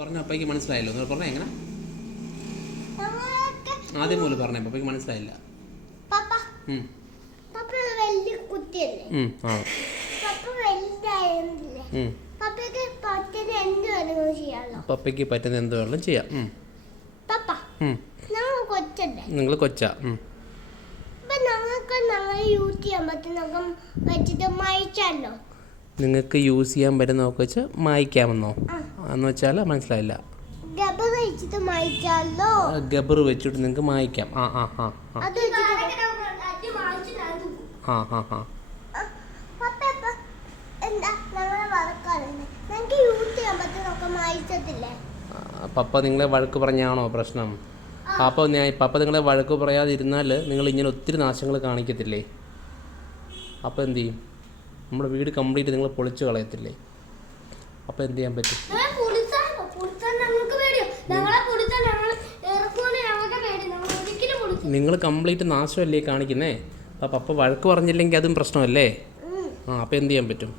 പറഞ്ഞ അപ്പയ്ക്ക് മനസ്സിലായല്ലോ. നിങ്ങൾ പറഞ്ഞ എങ്ങനെ ആദ്യം പോലും പറഞ്ഞ അപ്പയ്ക്ക് മനസ്സിലായില്ല. പപ്പയ്ക്ക് പറ്റുന്ന എന്ത് വേണം ചെയ്യാം. നിങ്ങൾ കൊച്ചാ. നിങ്ങൾക്ക് യൂസ് ചെയ്യാൻ പറ്റുന്നതൊക്കെ വെച്ച് മായ്ക്കാമെന്നോ എന്ന് വെച്ചാൽ മനസ്സിലായില്ല. ഗബർ വെച്ചിട്ട് നിങ്ങൾക്ക് മായ്ക്കാം. പപ്പ നിങ്ങളെ വഴക്ക് പറഞ്ഞാണോ പ്രശ്നം? അപ്പോൾ പപ്പ നിങ്ങളെ വഴക്ക് പറയാതിരുന്നാൽ നിങ്ങൾ ഇങ്ങനെ ഒത്തിരി നാശങ്ങൾ കാണിക്കത്തില്ലേ? അപ്പോൾ എന്ത് ചെയ്യും? നമ്മുടെ വീട് കംപ്ലീറ്റ് നിങ്ങൾ പൊളിച്ച് കളയത്തില്ലേ? അപ്പോൾ എന്ത് ചെയ്യാൻ പറ്റും? നിങ്ങൾ കംപ്ലീറ്റ് നാശമല്ലേ കാണിക്കുന്നേ? അപ്പോൾ പപ്പ വഴക്ക് പറഞ്ഞില്ലെങ്കിൽ അതും പ്രശ്നമല്ലേ? അപ്പോൾ എന്ത് ചെയ്യാൻ പറ്റും?